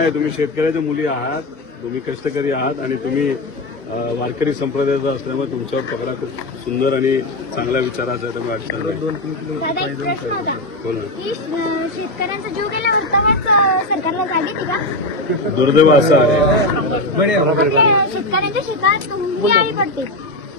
नाही तुम्ही शेतकऱ्याच्या मुली आहात तुम्ही कष्टकरी आहात आणि तुम्ही वारकरी संप्रदायाचा असल्यामुळे तुमच्यावर पकडा खूप सुंदर आणि चांगल्या विचाराचा आहे त्यामुळे अडचण शेतकऱ्यांचा जीव सरकारला जाग का दुर्दैव असं आहे. शेतकऱ्यांच्या शेतात आई पडते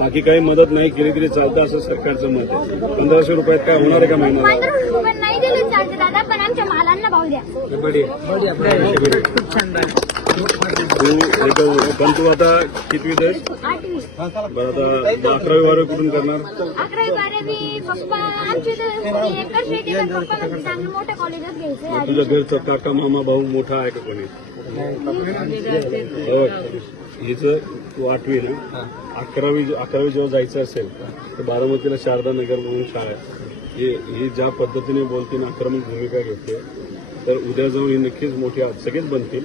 बाकी काही मदत नाही केली तरी चालतं असं सरकारचं मत आहे. पंधराशे रुपयात काय होणार आहे का महिन्याला पंधरा रुपये नाही दिले चालते दादा पण आमच्या मालांना भाव द्या. तू पण तू आता कितवी आहेस बरं आता अकरावी बारावी कुठून करणार अकरावी बारावी पप्पा तर एकच शेती तर चांगलं मोठ्या कॉलेजात तुझ्या घरचा काका मामा भाऊ मोठा आहे का कोणी हो. हिचं तू आठवी ना अकरावी अकरावी जेव्हा जायचं असेल तर बारामतीला शारदा नगर म्हणून शाळा आहे ही ही ज्या पद्धतीने बोलते ना आक्रमक भूमिका घेते तर उद्या जाऊन ही नक्कीच मोठी सगळेच बनतील